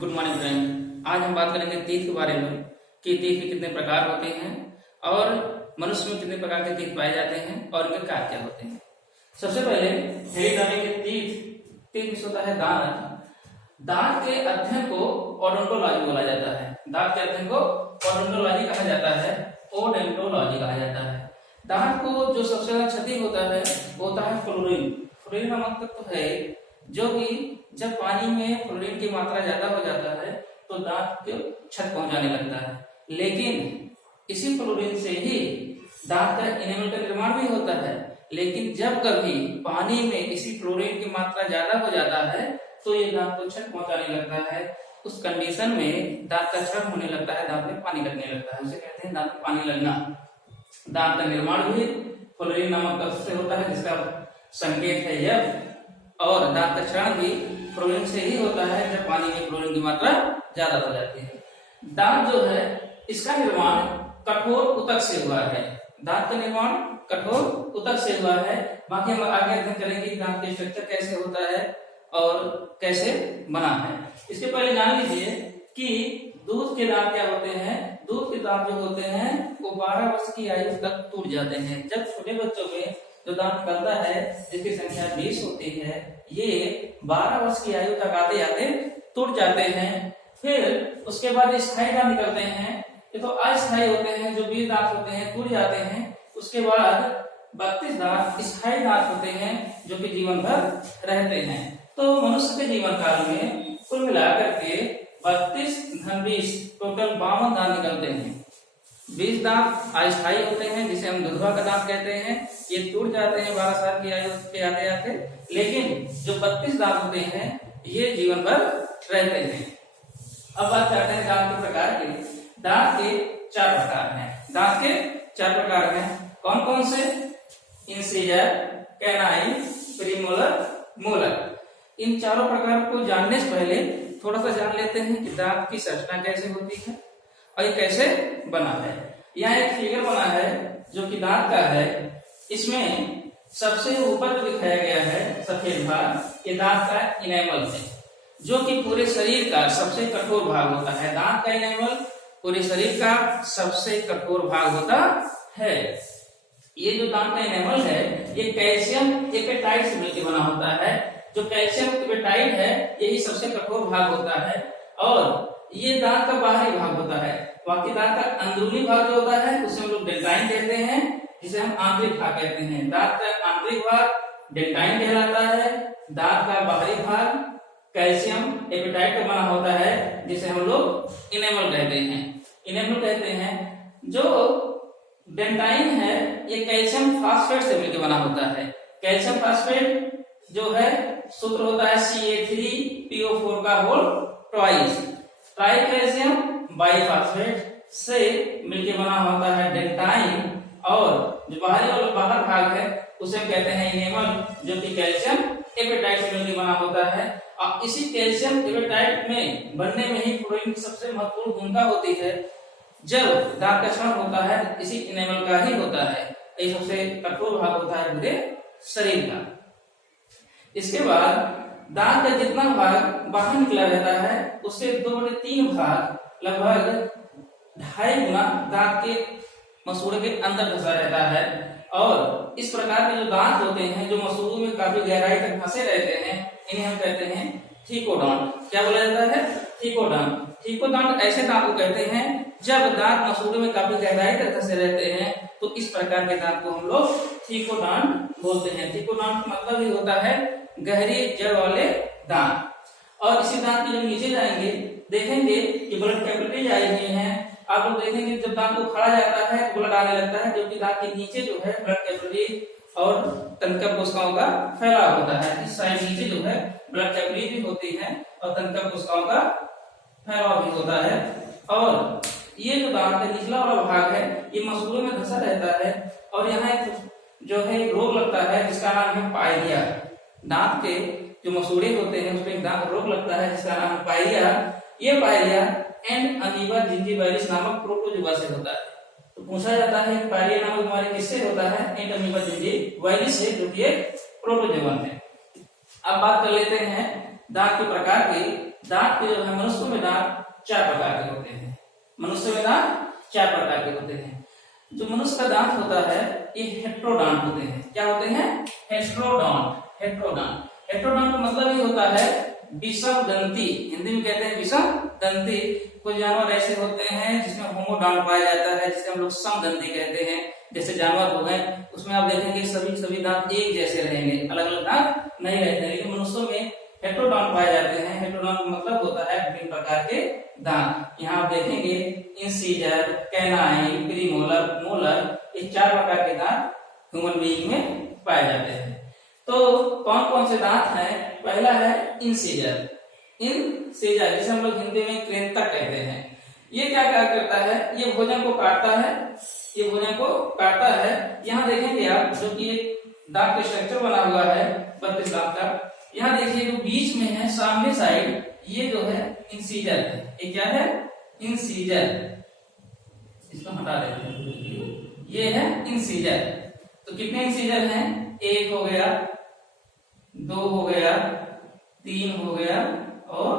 Good morning friend. आज हम बात करेंगे तीत के बारे में कि तीत के कितने प्रकार होते हैं और मनुष्य में कितने प्रकार के तीत पाए जाते हैं और उनके कार्य क्या होते हैं। सबसे पहले यही जानेंगे तीत होता है दांत। दांत के अध्ययन को ओडोंटोलॉजी बोला जाता है। दांत के अध्ययन को ओडोंटोलॉजी कहा जाता है। ओडोंटोलॉजी कहा जाता है। दांत को जो सबसे ज्यादा क्षति होता है वो होता है फ्लोरीन। फ्लोरीन का मतलब तो है जो कि जब पानी में फ्लोरीन की मात्रा ज्यादा हो जाता है तो दांत को क्षत पहुंचाने लगता है। लेकिन इसी फ्लोरीन से ही दांत का इनेमल का निर्माण भी होता है। लेकिन जब कभी पानी में इसी फ्लोरीन की मात्रा ज्यादा हो जाता है तो ये दांत को क्षत पहुंचाने लगता है। उस कंडीशन में दांत का क्षरण होने लगता है, दांत में पानी लगने लगता है, उसे कहते हैं दांत में पानी लगना। दांत का निर्माण भी फ्लोरीन नामक तत्व से होता है जिसका संकेत है यफ, और दांत का क्षरण भी फ्लोरीन से ही होता है जब पानी में फ्लोरीन की मात्रा ज्यादा हो जाती है। दांत जो है इसका निर्माण कठोर उतक से हुआ है। दांत का निर्माण कठोर उतक से हुआ है। बाकी हम आगे अध्ययन करेंगे दांत के स्ट्रक्चर कैसे होता है और कैसे बना है। इसके पहले जान लीजिए कि दूध के दांत क्या होते हैं। दूध के दांत जो होते हैं वो 12 वर्ष की आयु तक टूट जाते हैं। जब छोटे बच्चों में जो दांत निकलता है जिसकी संख्या 20 होती है, ये 12 वर्ष की आयु तक आते आते टूट जाते हैं। फिर उसके बाद स्थायी दांत निकलते हैं। ये तो अस्थायी होते हैं, जो 20 दांत होते हैं टूट जाते हैं। उसके बाद 32 दांत स्थायी दांत होते हैं जो कि जीवन भर रहते हैं। तो मनुष्य के जीवन काल में कुल मिलाकर के 32 धन 20 टोटल 52 दांत निकलते हैं। 20 दांत अस्थायी होते हैं जिसे हम दुधवा का दांत कहते हैं। ये टूट जाते हैं 12 साल की आयु पे आते आते। लेकिन जो 32 दांत होते हैं ये जीवन भर रहते हैं। अब बात करते हैं दांत के प्रकार की। दांत के 4 प्रकार हैं। दांत के 4 प्रकार हैं। कौन कौन से? Incisor, canine, premolar, molar. इन चारों प्रकार को जानने से पहले थोड़ा सा जान लेते हैं कि दांत की संरचना कैसे होती है और ये कैसे बना है। यहाँ एक फिगर बना है जो कि दांत का है। इसमें सबसे ऊपर दिखाया गया है सफेद भाग, ये दांत का इनेमल है जो कि पूरे शरीर का सबसे कठोर भाग होता है। दांत का इनेमल पूरे शरीर का सबसे कठोर भाग होता है। ये जो दांत का इनेमल है ये कैल्शियम एपेटाइट से मिलकर बना होता है। जो कैल्शियम एपेटाइट है यही सबसे कठोर भाग होता है और ये दांत का बाहरी भाग होता है। बाकी दांत का अंदरूनी भाग जो होता है उसे हम लोग डेंटाइन कहते हैं, जिसे हम आंतरिक भाग कहते हैं। दांत का आंतरिक भाग डेंटाइन कहलाता है। दांत का बाहरी भाग कैल्शियम एपेटाइट का बना होता है जिसे हम लोग इनेमल कहते हैं। इनेमल कहते हैं। जो डेंटाइन है ये कैल्शियम फास्फेट से मिलकर बना होता है। कैल्शियम फास्फेट जो है सूत्र होता है CA3PO4 का whole twice. Tricalcium biphosphate से मिलकर बना होता है डेंटाइन, और जो बाहर भाग है उसे हम कहते हैं इनेमल जो कि कैल्शियम एपेटाइट से मिलकर बना होता है। और इसी कैल्शियम एपेटाइट में बनने में ही फ्लोरीन की सबसे महत्वपूर्ण भूमिका होती है। जब दांत का क्षरण होता है इसी इनेमल का ही होता है। ये सबसे कठोर भाग होता है पूरे शरीर का। इसके बाद दांत का जितना भाग बाहर निकला रहता है उससे 2/3 भाग लगभग 2.5 गुना दांत के मसूड़े के अंदर धंसा रहता है। और इस प्रकार के जो दांत होते हैं जो मसूड़ों में काफी गहराई तक फंसे रहते हैं इन्हें हम कहते हैं थीकोडॉन्ट। क्या बोला जाता है? थीकोडॉन्ट। थीकोडॉन्ट ऐसे दांत को कहते हैं जब दांत मसूड़े में काफी गहराई तक फंसे रहते हैं तो इस प्रकार के दांत को हम लोग थीकोडॉन्ट बोलते हैं। थीकोडॉन्ट मतलब ही होता है गहरी जड़ वाले दांत। और इसी दांत के जब नीचे जाएंगे देखेंगे कि ब्लड कैपिलरीज आई हुई हैं। आप लोग देखेंगे जब दांत को खड़ा जाता है तो ब्लड आने लगता है, जबकि दांत के नीचे जो है ब्लड कैपिलरीज और तंत्रिका कोशिकाओं का फैलाव होता है। इस साइड नीचे जो है ब्लड कैपिलरीज भी होती है और तंत्रिका कोशिकाओं का फैलाव भी होता है। और ये जो दांत का निचला वाला भाग है ये मसूड़ों में धंसा रहता है और यहाँ एक जो है रोग लगता है जिसका नाम है पायरिया। दांत के जो मसूड़े होते हैं उसमें दांत रोग लगता है जिसका नाम है पायरिया। ये पायरिया एंड अमीबा जिंजीवाइलिस नामक प्रोटोजोआ से होता है। तो पूछा जाता है पायरिया नामक बीमारी किससे होता है? एंड अमीबा जिंजीवाइलिस से, जो कि एक प्रोटोजोआ है। अब बात कर लेते हैं दांत के प्रकार की। दांत के जो है मनुष्य में दांत 4 प्रकार के होते हैं। मनुष्य में दांत 4 प्रकार के होते हैं। जो मनुष्य का दांत होता है ये हेट्रोडॉन्ट होते हैं। क्या होते हैं? हेट्रोडॉन्ट। हेट्रोडॉन्ट। हेट्रोडॉन्ट का मतलब ये होता है विषम दंती। हिंदी में कहते हैं विषम दंती। कुछ जानवर ऐसे होते हैं जिसमें होमोडॉन्ट पाया जाता है, जिसे हम लोग समदंती कहते हैं। जैसे जानवर हो गए उसमें आप देखेंगे सभी दांत एक जैसे रहेंगे, अलग अलग दांत नहीं रहते हैं। लेकिन मनुष्यों में हेट्रोडॉन्ट पाए जाते हैं। हेट्रोडॉन्ट का मतलब होता है विभिन्न प्रकार के दांत। यहाँ आप देखेंगे इंसीजर, कैनाइन, प्रीमोलर, मोलर, ये 4 प्रकार के दांत ह्यूमन बीइंग में पाए जाते हैं। तो कौन कौन से दांत हैं? पहला है इंसीजर। इंसीजर जिसे हम लोग हिंदी में कृंतक कहते हैं। ये क्या करता है? ये भोजन को काटता है। ये भोजन को काटता है। यहाँ देखेंगे आप जो कि दांत का स्ट्रक्चर बना हुआ है 32 दांत का। यहाँ देखिए जो बीच में है सामने साइड, ये जो है इंसीजर है। ये क्या है? इंसीजर। इसको हटा देते हैं। ये है इंसीजर। तो कितने इंसीजर हैं? 1 हो गया, 2 हो गया, 3 हो गया और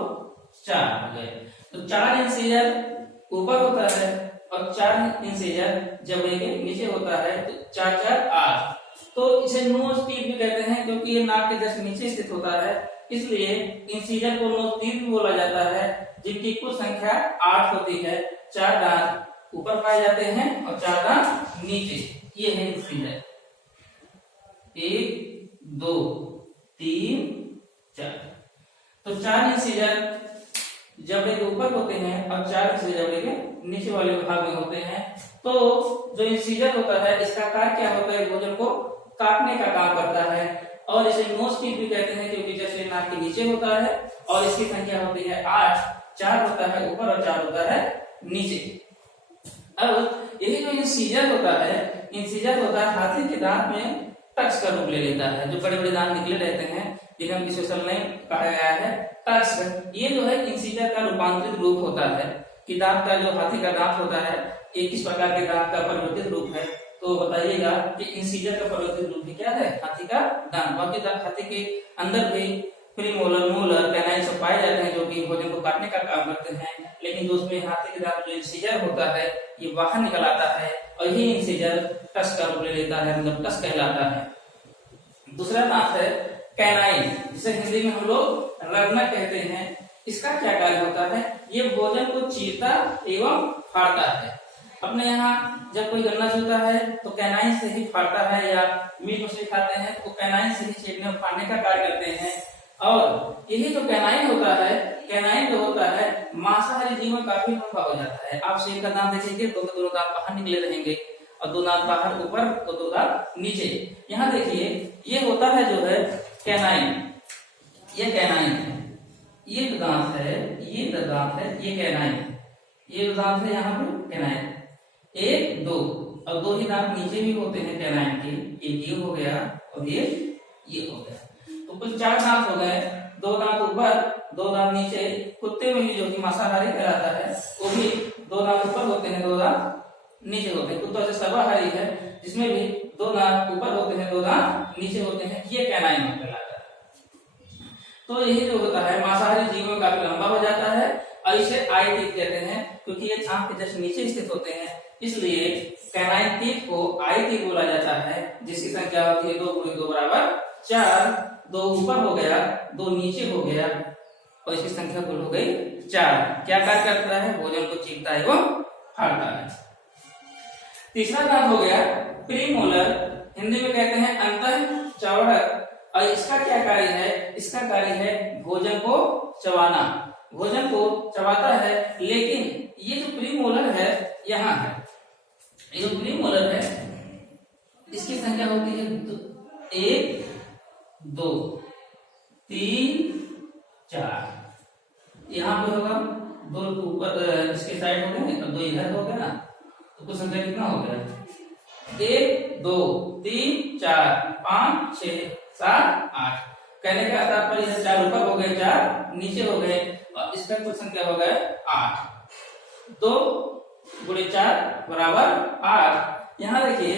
4 हो गए। तो 4 इंसीजर ऊपर होता है और 4 इंसीजर जबड़े के नीचे होता है। तो 4 4 8। तो इसे नोज टीथ भी कहते हैं क्योंकि ये नाक के जस्ट नीचे स्थित होता है, इसलिए इंसीजर को नोज टीथ भी बोला जाता है, जिनकी कुल संख्या 8 होती है। 4 दांत ऊपर पाए जाते हैं और 4 दांत नीचे। ये है इंसीजर। 1 2 3 4। तो 4 इंसीजर जबड़े के ऊपर होते हैं और 4 इंसीजर जबड़े के नीचे वाले भाग में होते हैं। तो जो इंसीजर होता है इसका कार्य क्या होता है? भोजन को काटने का काम करता है। और इसे नोज टीथ भी कहते हैं क्योंकि जैसे नाक के नीचे होता है और इसकी संख्या होती है 8। 4 होता है ऊपर और 4 होता है नीचे। अब यही जो इंसीजर होता है हाथी के दांत में टक्स का रूप ले लेता है। जो बड़े बड़े दांत निकले रहते हैं जिन्हें हम स्पेशल नेम कहा गया है टक्स। ये जो है इंसीजर का रूपांतरित रूप होता है कि दांत का जो हाथी का दांत होता है एक किस प्रकार के दांत का परिवर्तित रूप है। तो बताइएगा कि इंसीजर का परिवर्तित रूप क्या है? हाथी का दांत। बाकी हाथी के अंदर भी प्रीमोलर, मोलर, कैनाइन सब पाए जाते हैं जो कि भोजन को काटने का काम करते हैं। लेकिन जो उसमें हाथी के दांत जो इंसीजर होता है ये बाहर निकल आता है और यही इंसीजर टस का रूप ले लेता है, मतलब टस कहलाता है। दूसरा दांत है कैनाइन, जिसे हिंदी में हम लोग रगना कहते हैं। इसका क्या कार्य होता है? ये भोजन को चीरता एवं फाड़ता है। अपने यहाँ जब कोई गन्ना चूता है तो कैनाइन से ही फाड़ता है, या मीट मछली खाते हैं तो कैनाइन से ही चीरने और फाड़ने का कार्य करते हैं। और यही जो कैनाइन होता है, कैनाइन जो होता है मांसाहारी जीव में काफी लंबा हो जाता है। आप शेर का दांत देखेंगे तो दोनों दांत बाहर निकले रहेंगे और 2 दांत बाहर ऊपर और 2 दांत नीचे। यहाँ देखिए ये होता है जो है कैनाइन। ये कैनाइन है। ये जो दांत है, ये जो दांत है, ये कैनाइन है। ये जो दांत है यहाँ पे कैनाइन 1 2 और 2 ही दांत नीचे भी होते हैं कैनाइन के। एक ये हो गया और ये हो गया। तो कुल 4 दांत हो गए, 2 दांत ऊपर 2 दांत नीचे। कुत्ते में भी जो कि मांसाहारी कहलाता है वो भी 2 दांत ऊपर होते हैं, 2 दांत नीचे होते हैं। कुत्ता जो सर्वाहारी है जिसमें भी 2 दांत ऊपर होते हैं, 2 दांत नीचे होते हैं, ये कैनाइन कहलाता है। तो यही जो होता है मांसाहारी जीवों में काफी लंबा हो जाता है और इसे आई टीथ कहते हैं क्योंकि ये आंख के जस्ट नीचे स्थित होते हैं, इसलिए कैनाइन टीथ को आई टीथ बोला जाता है, जिसकी संख्या होती है 2 × 2 = 4। 2 ऊपर हो गया, 2 नीचे हो गया और इसकी संख्या कुल हो गई 4। क्या कार्य करता है? भोजन को चीरता एवं फाड़ता है। तीसरा दांत हो गया प्रीमोलर, हिंदी में कहते हैं अंतःचौड़क। और इसका क्या कार्य है? इसका कार्य है भोजन को चबाना। भोजन को चबाता है, लेकिन ये जो प्रीमोलर है यहाँ है, ये जो प्रीमोलर है इसकी संख्या होती है 1 2 3 4। यहाँ पे होगा 2 ऊपर इसके साइड हो गए और 2 इधर हो गया ना, तो कुल संख्या कितना हो गया? 1 2 3 4 5 6 7 8। कहने का तात्पर्य है 4 ऊपर हो गए, 4 नीचे हो गए और इसका कुल संख्या हो गया 8। 2 × 4 = 8। यहाँ देखिए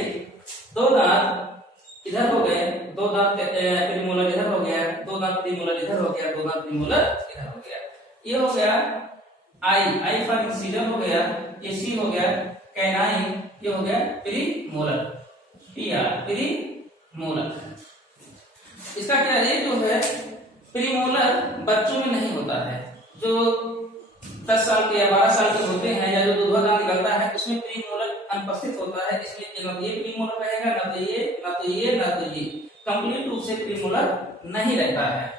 2 दांत इधर हो गए, 2 दांत प्रीमोलर इधर हो गया, 2 दांत प्रीमोलर इधर हो गया, 2 दांत प्रीमोलर इधर हो गया। ये हो गया आई फॉर इंसीजर हो गया, ये सी हो गया कैनाइन, ये हो गया प्रीमोलर, प्रीमोलर। इसका क्या है, जो है प्रीमोलर बच्चों में नहीं होता है, जो 10 साल के या 12 साल के होते हैं या जो दूधवा दांत निकलता है उसमें प्रीमोलर अनुपस्थित होता है, इसलिए ना ये प्रीमोलर रहेगा, ना तो ये, ना तो ये, ना तो ये, कंप्लीट रूप से प्रीमोलर नहीं रहता है।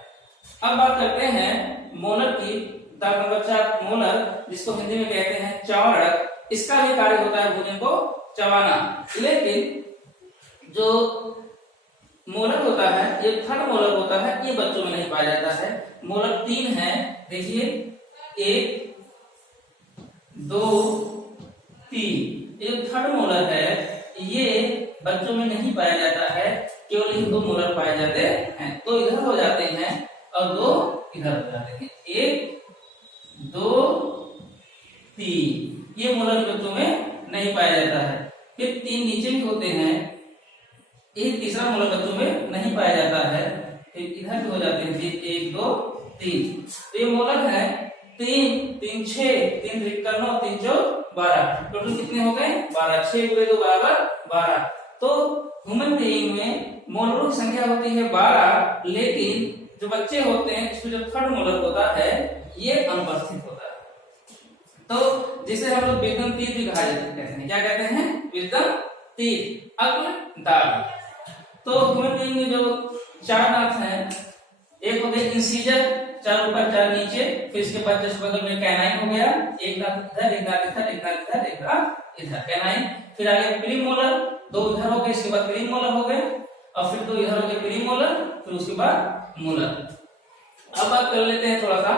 अब बात करते हैं मोलर की, दांत नंबर 4 मोलर, जिसको हिंदी में कहते हैं चौड़क। इसका भी कार्य होता है भोजन को चबाना, लेकिन जो मोलर होता है, ये थर्ड मोलर होता है, ये बच्चों में नहीं पाया जाता है। मोलर 3 है, देखिए 1 2 3, ये जो थर्ड मोलर है ये बच्चों में नहीं पाया जाता है, केवल इन 2 मोलर पाए जाते हैं। तो इधर हो जाते हैं और 2 इधर हो जाते हैं, 1 2 3, ये मोलर बच्चों में नहीं पाया जाता है। फिर 3 नीचे भी होते हैं, ये तीसरा मोलर बच्चों में नहीं पाया जाता है, फिर इधर भी हो जाते हैं 1 2 3। तो ये मोलर है 3 3 6, 3 3 9, 3 4 12, टोटल कितने हो गए 12, 6 गुणे 2 बराबर 12। तो ह्यूमन बीइंग में मोलरों की संख्या होती है 12, लेकिन जो बच्चे होते हैं इसमें जो थर्ड मोलर होता है ये अनुपस्थित होता है। तो जिसे हम लोग विजडम तीर भी कहा जाता है, क्या कहते हैं, विजडम तीर। अब दांत, तो ह्यूमन बीइंग में जो 4 दांत हैं, एक हो गया इंसीजर, 4 ऊपर 4 नीचे, फिर इसके बाद जस्ट बगल में कैनाइन हो गया, एक दांत इधर, एक दांत इधर, एक दांत इधर, एक दांत इधर, कैनाइन। फिर आगे प्रीमोलर, 2 इधर हो गए, इसके बाद प्रीमोलर हो गए, और फिर 2 इधर हो गए प्रीमोलर, फिर उसके बाद मोलर। अब बात कर लेते हैं थोड़ा सा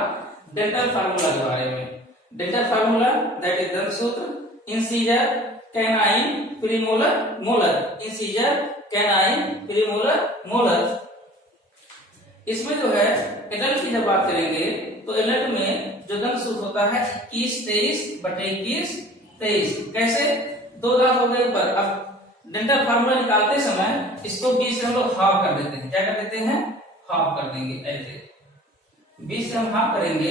डेंटल फार्मूला के बारे में। डेंटल फार्मूला दैट इज दंत सूत्र, incisor canine premolar molar, incisor canine premolar molar. इसमें जो है एडल्ट की जब बात करेंगे तो एडल्ट में जो दंत सूत्र होता है 21 23 बटे 21 23। कैसे, 2 दांत हो गए ऊपर। अब डेंटल फार्मूला निकालते समय इसको 20 से हम लोग हाफ कर देते हैं, क्या कर देते हैं, हाफ कर देंगे, ऐसे 20 से हम हाफ करेंगे।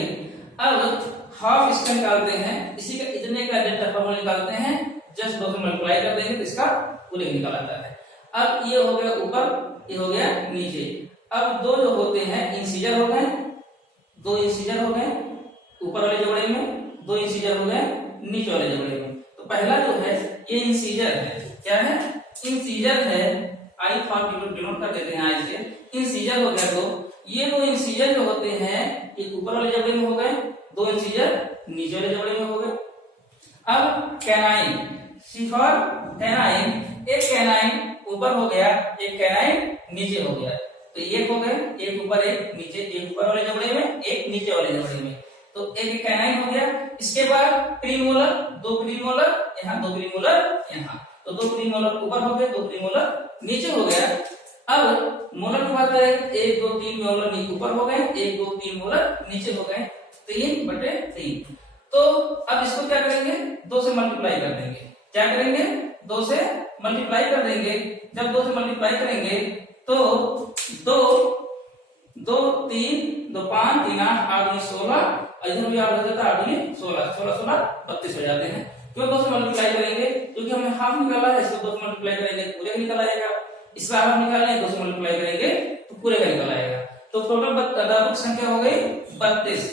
अब हाफ इसका निकालते हैं, इसी का इतने का डेंटल फार्मूला निकालते हैं, जस्ट 2 से मल्टीप्लाई कर देंगे तो इसका पूरे निकल आता है। अब ये हो गया ऊपर, ये हो गया नीचे। अब 2 जो होते हैं इंसीजर हो गए, 2 इंसीजर हो गए ऊपर वाले जबड़े में, 2 इंसीजर हो गए नीचे वाले जबड़े में। तो पहला जो है ये इंसीजर है, क्या है, इंसीजर है, आई फॉर डिनोट कर देते हैं आई से, इंसीजर हो गया। तो ये 2 इंसीजर जो होते हैं एक ऊपर वाले जबड़े में हो गए, 2 इंसीजर नीचे वाले जबड़े में हो गए। अब कैनाइन, सी फॉर कैनाइन, एक कैनाइन ऊपर हो गया, एक कैनाइन नीचे हो गया, तो एक हो गए, एक ऊपर एक नीचे, एक ऊपर वाले जबड़े में एक नीचे वाले जबड़े में, तो एक कैनाइन हो गया। इसके बाद प्रीमोलर, 2 प्रीमोलर यहाँ, 2 प्रीमोलर यहाँ, तो 2 प्रीमोलर ऊपर हो गए, 2 प्रीमोलर नीचे हो गया। अब मोलर की बात करें, 1 2 3 मोलर ऊपर हो गए, 1 2 3 मोलर नीचे हो गए, 3 बटे 3। तो अब इसको क्या करेंगे, 2 से मल्टीप्लाई कर देंगे, क्या करेंगे, 2 से मल्टीप्लाई कर देंगे। जब 2 से मल्टीप्लाई करेंगे तो 2 2 3 2 5 3 8 8 16, इधर भी 8 हो जाता है, 8 16 16 16 32 हो जाते हैं। क्यों 2 से मल्टीप्लाई करेंगे, क्योंकि हमने हाफ निकाला है, इसको 2 से मल्टीप्लाई करेंगे तो पूरे निकल आएगा, इसका हाफ निकालेंगे 2 से मल्टीप्लाई करेंगे तो पूरे का निकल आएगा। तो टोटल दांतों की संख्या हो गई 32।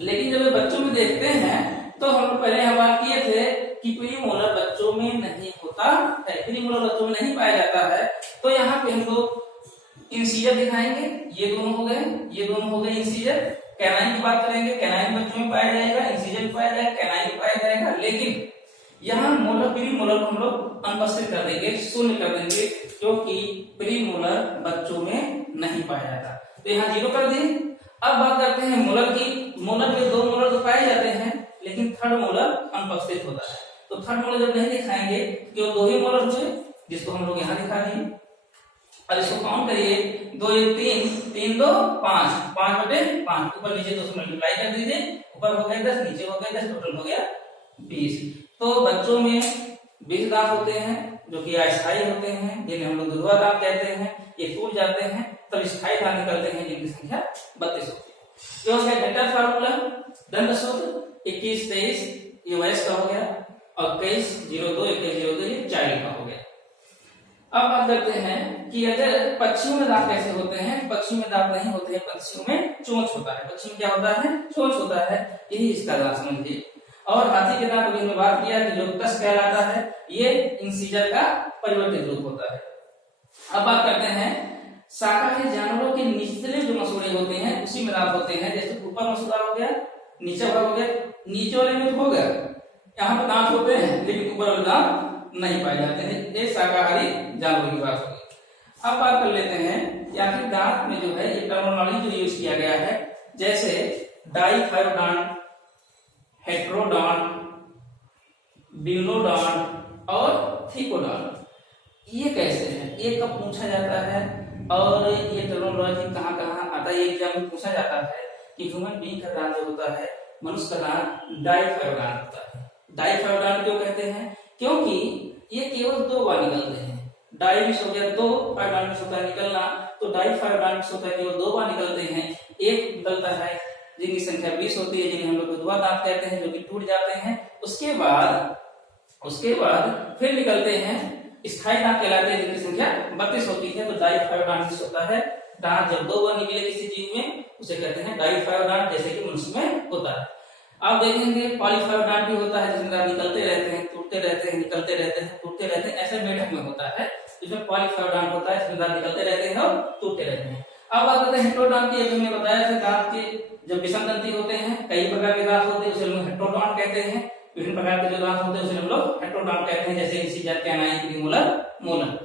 लेकिन जब बच्चों में देखते हैं तो हम लोग पहले यह बात किए थे कि प्रीमोलर बच्चों में नहीं होता है, प्रीमोलर बच्चों में नहीं पाया जाता है। तो यहाँ पे हम लोग इंसीजर दिखाएंगे, ये दोनों हो गए, ये दोनों हो गए इंसीजर। कैनाइन की बात करेंगे, कैनाइन बच्चों में पाया जाएगा, इंसीजर भी पाया जाएगा, कैनाइन भी पाया जाएगा। लेकिन यहाँ मोलर प्रीमोलर को हम लोग अनुपस्थित कर देंगे, शून्य कर देंगे, क्योंकि प्रीमोलर बच्चों में नहीं पाया जाता, तो यहाँ 0 कर दिए। अब बात करते हैं मोलर की। मोलर में 2 मोलर तो पाए जाते हैं, लेकिन थर्ड मोलर अनुपस्थित होता है। तो थर्ड मोलर जब नहीं दिखाएंगे, केवल 2 ही मोलर हुए, जिसको हम लोग यहाँ दिखा दिए। अब इसको काउंट करिए, 2 1 3 3 2 5 5 बटे 5, ऊपर नीचे 2 से मल्टीप्लाई कर दीजिए, ऊपर हो गया 10, नीचे हो गया 10, टोटल हो गया 20। तो बच्चों में 20 दांत होते हैं जो कि अस्थायी होते हैं, जिन्हें हम लोग दुर्वा दांत कहते हैं। ये टूट जाते हैं तब स्थायी दांत निकलते हैं, जिनकी संख्या 32 होती है। ये हो गया डेंटल फार्मूला। पक्षियों में दांत नहीं होते हैं, पक्षियों में चोंच होता है। पक्षी में क्या होता है? चोंच होता है, यही इसका दांत समझिए। और हाथी के दांत अभी हमने बात किया कि जो कस कहलाता है, ये इंसीजर का परिवर्तित रूप होता है। अब बात करते हैं शाकाहारी जानवरों के निचले जो मसूड़े होते हैं उसी में दांत होते हैं। जैसे ऊपर मसूड़ा हो गया, नीचे भाग हो गया, नीचे वाले में तो हो गया, यहाँ पे दांत होते हैं लेकिन ऊपर वाले दांत नहीं पाए जाते हैं। ये शाकाहारी जानवरों की बात होगी। अब बात कर लेते हैं यहाँ के दांत में जो है ये टर्मिनोलॉजी जो यूज किया गया है, जैसे डाइफायोडॉन्ट, हेट्रोडॉन्ट, ब्यूनोडॉन्ट और थिकोडॉन्ट। ये कैसे है, ये कब पूछा जाता है और ये टर्मिनोलॉजी कहाँ कहाँ आता है? एग्जाम में पूछा जाता है कि ह्यूमन बीइंग का दांत जो होता है, मनुष्य का दांत डाइफायोडॉन्ट होता है। डाइफायोडॉन्ट क्यों कहते हैं? क्योंकि ये केवल दो बार निकलते हैं। डाइविस हो गया, दो फायोडॉन्ट होता है निकलना, तो डाइफायोडॉन्ट होता है केवल दो बार निकलते हैं। एक निकलता है जिनकी संख्या 20 होती है, जिन्हें हम लोग दुधवा दांत कहते हैं, जो कि टूट जाते हैं। उसके बाद फिर निकलते हैं स्थायी दांत कहलाते हैं, जिनकी संख्या 32 होती है। तो डाइफायोडॉन्ट होता है दांत जब दो बार निकले किसी जीव में, उसे कहते हैं डाइफायोडॉन्ट, जैसे कि मनुष्य में होता है। आप देखेंगे पॉलीफायोडॉन्ट भी होता है, जिसमें दांत निकलते रहते हैं, टूटते रहते हैं, निकलते रहते हैं, टूटते रहते हैं। ऐसे मेढक में होता है, इसमें पॉलीफायोडॉन्ट होता है, इसमें दांत निकलते रहते हैं और टूटते रहते हैं। अब बात करते हैं हेट्रोडॉन्ट की। अभी हमने बताया था दांत के जब विषम दंती होते हैं, कई प्रकार के दांत होते हैं, उसे हम हेट्रोडॉन्ट कहते हैं। विभिन्न प्रकार के जो दांत होते हैं उसे हम लोग हेट्रोडॉन्ट कहते हैं, जैसे इंसिजर, कैनाइन, प्रीमोलर, मोलर।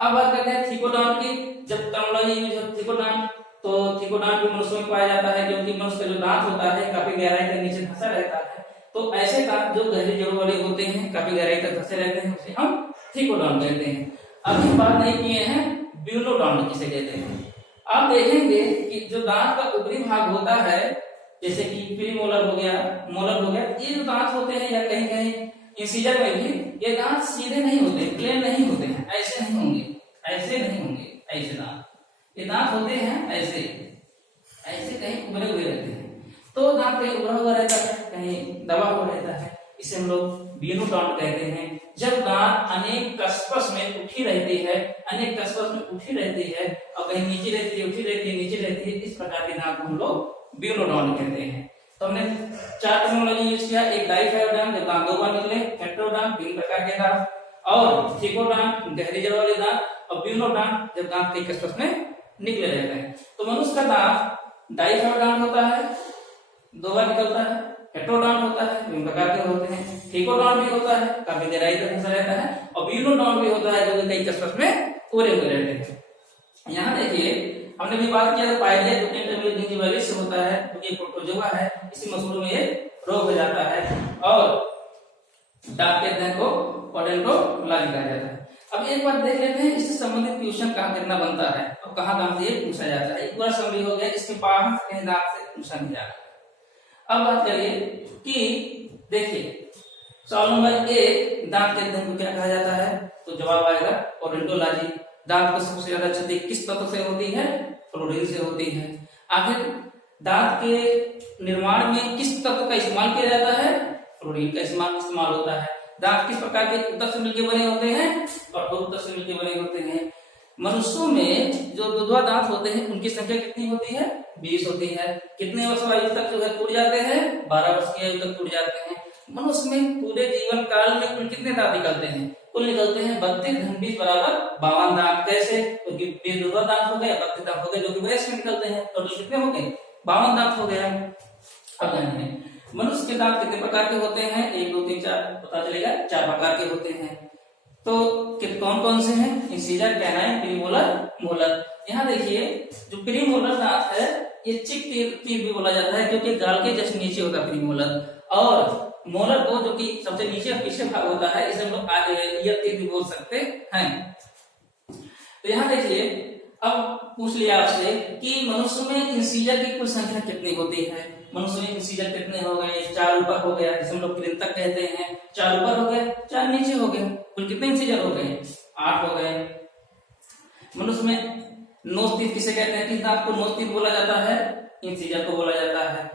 अब बात करते हैं थिकोडॉन्ट की। जब टर्मिनोलॉजी यूज है थिकोडॉन्ट, तो थिकोडॉन्ट भी मनुष्य में पाया जाता है, क्योंकि मनुष्य का जो दांत होता है काफी गहराई तक नीचे धंसा रहता है। तो ऐसे दांत जो गहरी जड़ों वाले होते हैं, काफी गहराई तक धंसे रहते हैं, उसे हम थिकोडॉन्ट कहते हैं। अभी बात नहीं किए हैं ब्यूनोडॉन्ट किसे कहते हैं। आप देखेंगे कि जो दांत का ऊपरी भाग होता है, जैसे कि प्रीमोलर हो गया, मोलर हो गया, ये जो दांत होते हैं या कहीं कहीं इंसिजर में भी, ये दांत सीधे नहीं होते, प्लेन नहीं होते हैं, ऐसे नहीं होंगे, ऐसे नहीं होंगे, ऐसे दांत, ये दांत होते हैं ऐसे, ऐसे कहीं उभरे हुए रहते हैं। तो दांत कहीं उभरा हुआ रहता है, कहीं दबा हुआ रहता है, इसे हम लोग ब्यूनोडॉन्ट कहते हैं। जब दांत अनेक कस्पस में उठी रहती है, अनेक कस्पस में उठी रहती है और कहीं नीचे रहती है, उठी रहती है, नीचे रहती है, इस प्रकार के दांत को हम लोग ब्यूनोडॉन्ट कहते हैं। तो हमने 4 टर्मिनोलॉजी यूज किया। एक डाइफायोडॉन्ट जब दांत दो बार निकले, हेट्रोडॉन्ट तीन प्रकार के दांत, और थिकोडॉन्ट गहरी जड़ वाले दांत, और ब्यूनोडॉन्ट जब दांत कई कस्पस में निकले रहते हैं। तो मनुष्य का दांत डाइफायोडॉन्ट होता है, दो बार निकलता है, हेट्रोडॉन्ट होता है, विभिन्न प्रकार के होते हैं, थिकोडॉन्ट भी होता है, काफी गहराई तक धंसा रहता है, और ब्यूनोडॉन्ट भी होता है, जो कई कस्पस में उभरे हुए रहते हैं। यहाँ देखिए हमने भी बात किया था पाइलिया जो इंटरमीडिएट गिंजिविलिस से होता है, जो कि प्रोटोजोआ है, इसी मसूड़ों में ये रोग हो जाता है और दांत के अध्ययन को ओडोंटोलॉजी कहा जाता है। अब एक बार देख लेते हैं इससे संबंधित क्वेश्चन कहाँ कितना बनता है और कहाँ से ये पूछा जाता है। एक पूरा समरी हो गया, इसके बाहर कहीं दांत से पूछा नहीं जा रहा। अब बात करिए कि देखिए सवाल नंबर 1, दांत के अध्ययन को क्या कहा जाता है, तो जवाब आएगा ओडोंटोलॉजी। दांत को सबसे ज्यादा क्षति किस तत्व से होती है, फ्लोरीन से होती है। आखिर दांत के निर्माण में किस तत्व का इस्तेमाल किया जाता है, फ्लोरीन का इस्तेमाल होता है। दांत किस प्रकार के उत्तक से मिलकर बने होते हैं, कठोर उत्तक से मिलकर बने होते हैं। मनुष्यों में जो दुधवा दांत होते हैं उनकी संख्या कितनी होती है, 20 होती है। कितने वर्ष आयु तक जो है टूट जाते हैं, 12 वर्ष की आयु तक टूट जाते हैं। मनुष्य में पूरे जीवन काल में कुल कितने दांत निकलते हैं, कुल निकलते हैं 32 × 20 = 52 दांत। कैसे, क्योंकि 20 दुधवा दांत हो गए, 32 दांत हो गए जो कि वयस्क में निकलते हैं, तो कितने हो गए, 52 दांत हो गया। अब जानिए मनुष्य के दांत कितने प्रकार के होते हैं, 1 2 3 4 पता चलेगा, 4 प्रकार के होते हैं। तो कौन कौन से हैं, इंसिजर, कैनाइन, प्रीमोलर, मोलर। यहाँ देखिए जो प्रीमोलर दांत है ये चिक तीर भी बोला जाता है, क्योंकि गाल के जस्ट नीचे होता है प्रीमोलर, और मोलर को जो कि सबसे नीचे पीछे भाग होता है इसे हम लोग ईयर तीर भी बोल सकते हैं। तो यहाँ देखिए अब पूछ लिया आपसे कि मनुष्य में इंसिजर की कुल संख्या कितनी होती है। मनुष्य में इंसिजर कितने हो गए, 4 ऊपर हो गया, जिसे हम लोग कृंतक कहते हैं, 4 ऊपर हो गया, 4 नीचे हो गए, कुल कितने इंसिजर हो गए, 8 हो गए। मनुष्य में नोज तीत किसे कहते हैं, किस दांत को नोज तीत बोला जाता है, इंसिजर को बोला जाता है।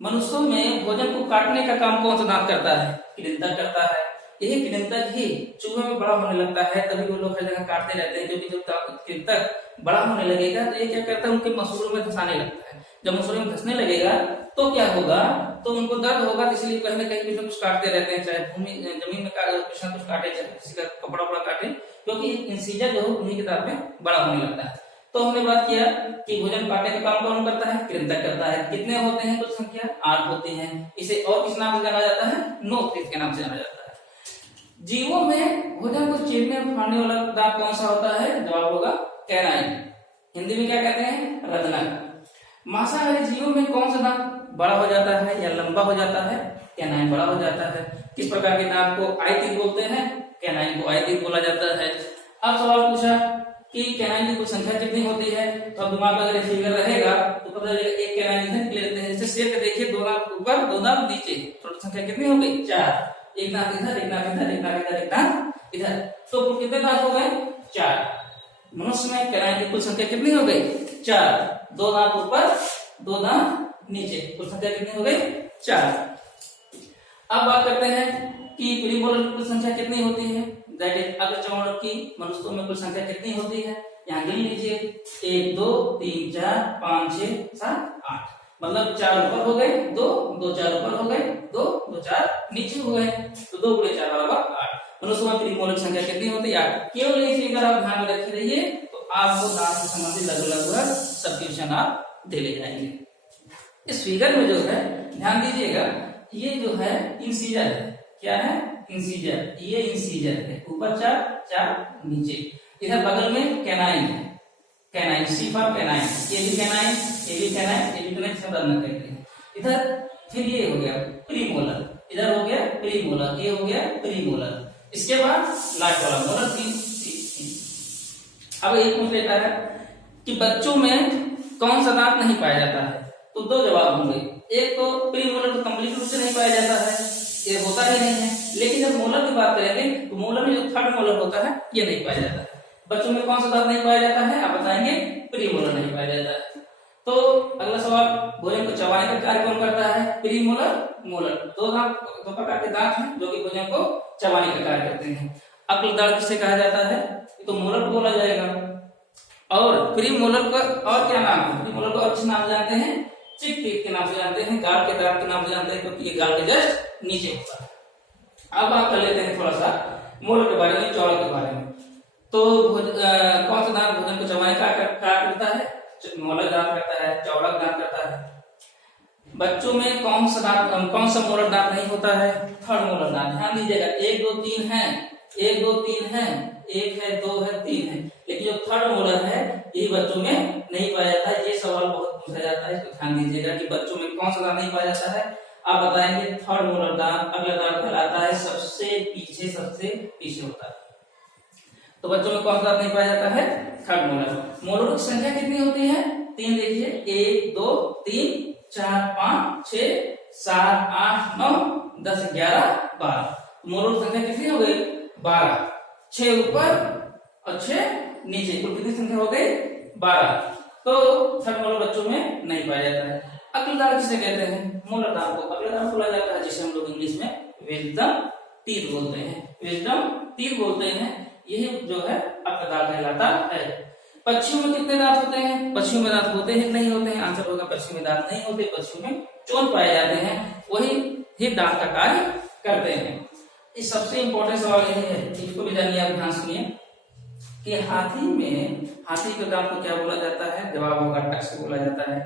मनुष्यों में भोजन को काटने का काम कौन सा दांत करता है, कृंतक करता है। यही कृंतक ही चूहे में बड़ा होने लगता है, तभी वो लोग हर जगह काटते रहते हैं, क्योंकि जब कृंतक बड़ा होने लगेगा तो ये क्या करता है, उनके मसूड़ों में धंसाने लगता है। जब मसूड़ों में धंसने लगेगा तो क्या होगा, तो उनको दर्द होगा, तो इसलिए कहीं ना कहीं कुछ न कुछ काटते रहते हैं, चाहे भूमि जमीन में कुछ ना कुछ काटे, चाहे किसी का कपड़ा उपड़ा काटे, क्योंकि इंसिजर जो है उन्हीं के दांत में बड़ा होने लगता है। तो हमने बात किया कि भोजन काटने का काम कौन करता है, कृंतक करता है। कितने होते हैं कुल संख्या, 8 होते हैं। इसे और किस नाम से जाना जाता है, नोक के नाम से जाना जाता है। जीवों में भोजन को चीरने फाड़ने वाला दांत कौन सा होता है, जवाब होगा कैनाइन, हिंदी में क्या कहते हैं, रत्नक। मांसाहारी जीवों में कौन सा दांत बड़ा हो जाता है या लंबा हो जाता है, कैनाइन बड़ा हो जाता है। किस प्रकार के दांत को आयतिक बोलते हैं, कैनाइन को आयतिक बोला जाता है। अब सवाल पूछा कि कैनाइन की कुल संख्या कितनी होती है, तो अब दिमाग में अगर फिगर रहेगा तो पता चलेगा एक कैनाइन इधर निकले रहते हैं। जैसे शेर के देखिए, 2 दांत ऊपर 2 दांत नीचे, टोटल संख्या कितनी हो गई, 4। एक दांत इधर, एक दांत इधर, एक दांत इधर, एक दांत इधर, तो कुल कितने दांत हो गए, 4। मनुष्य में कैनाइन की कुल संख्या कितनी हो गई, 4। 2 दांत ऊपर 2 दांत नीचे, कुल संख्या कितनी हो गई, 4। अब बात करते हैं कि प्रीमोलर की कुल संख्या कितनी होती है, दैट इज अग्रचर्वणक की मनुष्यों में कुल संख्या कितनी होती है, यहाँ गिन लीजिए, 1 2 3 4 5 6 7 8, मतलब 4 ऊपर हो गए, 2 2 4 ऊपर हो गए, 2 2 4 नीचे हो गए, तो 2 × 4 बराबर 8। मनुष्यों में प्रीमोलर की संख्या कितनी होती है, 8। केवल ये फिगर आप ध्यान में रखे रहिए, तो आपको दांत से संबंधित लगभग सब क्वेश्चन आप दे ले जाएंगे। इस फिगर में जो है ध्यान दीजिएगा, ये जो है इंसीजर है, क्या है, इंसीजर, ये इंसीजर है, ऊपर 4 4 नीचे, इधर बगल में कैनाइन है, कैनाइन, सी फॉर कैनाइन, ये भी कैनाइन, ये भी कैनाइन, ये भी कैनाइन, सब अलग कहते हैं। इधर फिर ये हो गया प्रीमोलर, इधर हो गया प्रीमोलर, ये हो गया प्रीमोलर, इसके बाद लास्ट वाला मोलर 3। अब एक पूछ लेता है कि बच्चों में कौन सा दांत नहीं पाया जाता है, तो 2 जवाब होंगे। एक तो प्रीमोलर तो कंप्लीट रूप से नहीं पाया जाता है, ये होता ही नहीं है, लेकिन जब मोलर की बात करेंगे तो मोलर में जो थर्ड मोलर होता है ये नहीं पाया जाता है। बच्चों में कौन सा दांत नहीं पाया जाता है, आप बताएंगे, प्रीमोलर नहीं पाया जाता है। तो अगला सवाल, भोजन को चबाने का कार्य कौन करता है, प्रीमोलर, मोलर, 2 प्रकार के दांत हैं जो कि भोजन को चबाने का कार्य करते हैं। अक्ल दांत किसे कहा जाता है, तो मोलर को बोला जाएगा। और प्रीमोलर का और क्या नाम है, प्रीमोलर को और किस नाम जानते हैं, चिक टीथ के नाम से जानते हैं, गाल के दांत के नाम से जानते हैं, क्योंकि ये गाल के जस्ट नीचे होता है। अब बात कर लेते हैं थोड़ा सा मोलर के बारे में, चौड़क के बारे में। तो कौन सा दांत भोजन को चबाने का कार्य करता है, मोलर दांत करता है, चौड़क दांत करता है। बच्चों में कौन सा दांत, कौन सा मोलर दांत नहीं होता है, थर्ड मोलर दांत। ध्यान दीजिएगा, 1 2 3 है, 1 2 3 है, 1 है 2 है 3 है, लेकिन जो थर्ड मोलर है ये बच्चों में नहीं पाया जाता है। ये सवाल बहुत पूछा जाता है, इसको ध्यान दीजिएगा कि बच्चों में कौन सा दांत नहीं पाया जाता है। आप बताएंगे थर्ड मोलर दांत। अगला दांत कहलाता है सबसे पीछे होता है। तो बच्चों में कौन सा दांत नहीं पाया जाता है, थर्ड मोलर। मोलरों की संख्या कितनी होती है, 3 देखिए, 1 2 3 4 5 6 7 8 9 10 11 12। मोलरों की संख्या कितनी हो गई, 12, 6 ऊपर और 6 नीचे, तो कितनी संख्या हो गई, 12। तो थर्ड मोलर बच्चों में नहीं पाया जाता है। अक्लदार किसे कहते हैं, मोलर दांत को अक्लदार बोला जाता है, जिसे हम लोग इंग्लिश में विजडम टीथ बोलते हैं, विजडम टीथ बोलते हैं। यही जो है अक्लदार कहलाता है। पक्षियों में कितने दांत होते हैं, पक्षियों में दांत होते हैं नहीं होते हैं, आंसर होगा पक्षियों में दांत नहीं होते, पक्षियों में चोंच पाए जाते हैं, वही ही दांत का कार्य करते हैं। इस सबसे इंपॉर्टेंट सवाल यही है, इसको भी जानिए आप, ध्यान सुनिए कि हाथी के दांत को क्या बोला जाता है, जवाब होगा टक्स बोला जाता है।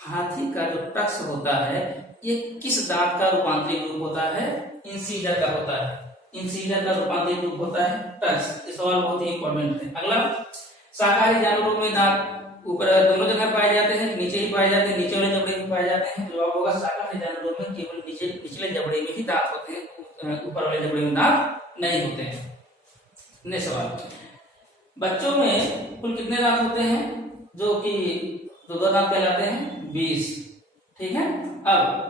हाथी का जो टक्स होता है ये किस दांत का रूपांतरित रूप होता है, इंसीजर का होता है, इंसीजर का रूपांतरित रूप होता है टक्स। ये सवाल बहुत ही इंपॉर्टेंट है। अगला, शाकाहारी जानवरों में दांत ऊपर दोनों जगह पाए जाते हैं, नीचे ही पाए जाते हैं, नीचे वाले जबड़े में पाए जाते हैं, जवाब होगा शाकाहारी जानवरों में केवल निचले जबड़े में ही दांत होते हैं, ऊपर वाले जबड़े में दांत नहीं होते हैं। नेक्स्ट सवाल, बच्चों में कुल कितने दांत होते हैं, जो कि 2 दांत कहलाते हैं, 20, ठीक है। अब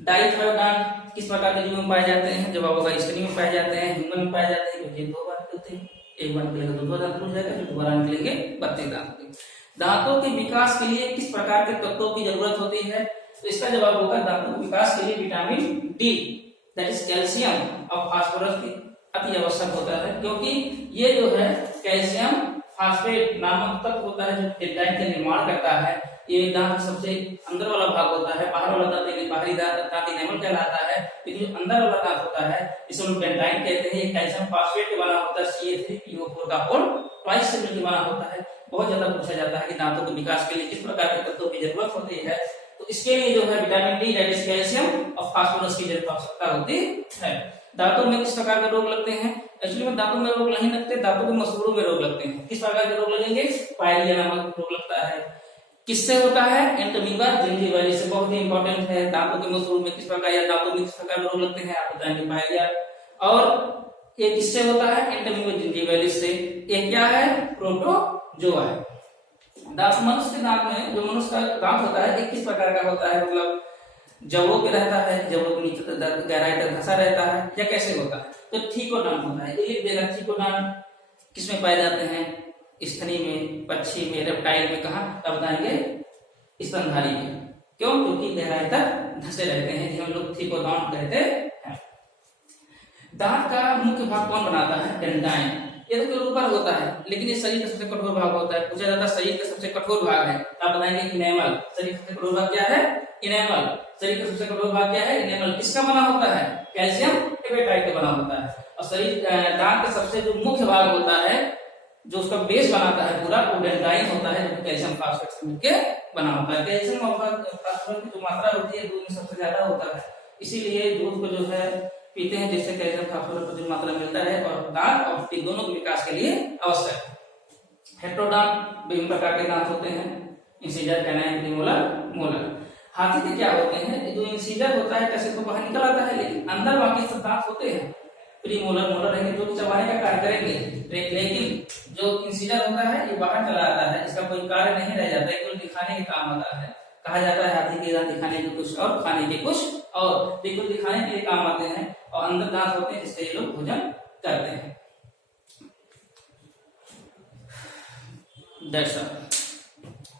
डाइफाइव दांत किस प्रकार के जीव में पाए जाते हैं, जवाब होगा स्त्री में पाए जाते हैं, ह्यूमन में पाए जाते हैं, क्योंकि 2 बार होते हैं, एक बार निकलेगा तो 2 दांत टूट जाएगा, फिर दोबारा निकलेंगे 32 दांत। दांतों के विकास के लिए किस प्रकार के तत्वों की जरूरत होती है, तो इसका जवाब होगा दांतों के विकास के लिए vitamin D that is calcium और फास्फोरस की अति आवश्यक होता है, क्योंकि ये जो है कैल्शियम फास्फेट नामक तत्व होता है जो डेंड्राइट का निर्माण करता है। ये दांत का सबसे अंदर वाला भाग होता है, बाहर वाला दांत लेकिन बाहरी दांत इनेमल कहलाता है, लेकिन जो अंदर वाला दांत होता है इसे हम डेंड्राइट कहते हैं। ये कैल्शियम फास्फेट के बना होता है, CA3PO4 का होल ट्वाइस से मिलकर बना होता है। बहुत ज्यादा पूछा जाता है कि दांतों के विकास के लिए किस प्रकार के तत्वों की जरूरत होती है, तो इसके लिए जो है vitamin D that is calcium और फास्फोरस की जरूरत आवश्यकता होती है। दांतों में किस प्रकार के रोग लगते हैं? एक्चुअली में दांतों में रोग नहीं लगते, दांतों के मसूड़ों में रोग लगते हैं। किस प्रकार के रोग लगेंगे? पायरिया नामक रोग लगता है। किससे होता है? एंटोमीबा जिंजीवाइलिस से। बहुत ही इंपॉर्टेंट है। दांतों के मसूड़ों में किस प्रकार या दांतों में किस प्रकार रोग लगते हैं आप बताएंगे पायरिया। और ये किससे होता है? एंटोमीबा जिंजीवाइलिस से। ये क्या है? प्रोटोजोआ है। दांत मनुष्य के दांत में जो मनुष्य का दांत होता है एक किस प्रकार का होता है? मतलब जबड़ों पे रहता है, जबड़ों के नीचे गहराई तक धंसा रहता है, या कैसे होता है? तो थीकोडान होता है। ये लिख देगा थीकोडान किसमें पाए जाते हैं? स्तनी में, पक्षी में, रेप्टाइल में। कहा तब बताएंगे? स्तनधारी में। क्यों? क्योंकि गहराई तक धंसे रहते हैं, जिन्हें हम लोग थीकोडान कहते हैं। दांत का मुख्य भाग कौन बनाता है? डेंड्राइन। ये तो ऊपर होता है, लेकिन ये शरीर का सबसे कठोर भाग होता है। पूछा जाता है शरीर का सबसे कठोर भाग है, आप बताएंगे इनेमल। शरीर का सबसे कठोर भाग क्या है? इनेमल। शरीर का सबसे कठोर भाग क्या है? इनेमल। किसका बना होता है? कैल्शियम हेपेटाइट का बना होता है। और शरीर दांत का सबसे जो मुख्य भाग होता है, जो उसका बेस बनाता है पूरा, वो डेंड्राइन होता है, जो कैल्शियम फास्फेट से मिलकर बना होता है। कैल्शियम और फास्फोरस की जो मात्रा होती है दूध में सबसे ज्यादा होता है, इसीलिए दूध को जो है पीते हैं, जिससे कैल्शियम फास्फोरस की मात्रा मिलता है और दांत और टीथ दोनों के विकास के लिए आवश्यक है। हेट्रोडांट विभिन्न प्रकार के दांत होते हैं, इंसिजर, कैनाइन, प्रीमोलर, मोलर। हाथी के क्या होते हैं? जो इंसिजर होता है कैसे तो बाहर निकल आता है, लेकिन अंदर बाकी सब दांत होते हैं प्रीमोलर, मोलर रहेंगे जो चबाने का कार्य करेंगे, लेकिन जो इंसिजर होता है ये बाहर चला आता है, इसका कोई कार्य नहीं रह जाता, केवल दिखाने के काम आता है। कहा जाता है हाथी के दांत दिखाने के कुछ और खाने के कुछ और, बिल्कुल दिखाने के लिए काम आते हैं, और अंदर दांत होते हैं जिससे ये लोग भोजन करते हैं।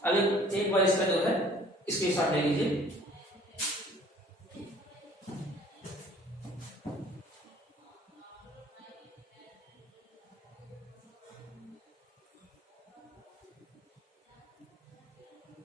अभी एक बार इसका जो है स्क्रीनशॉट ले लीजिए।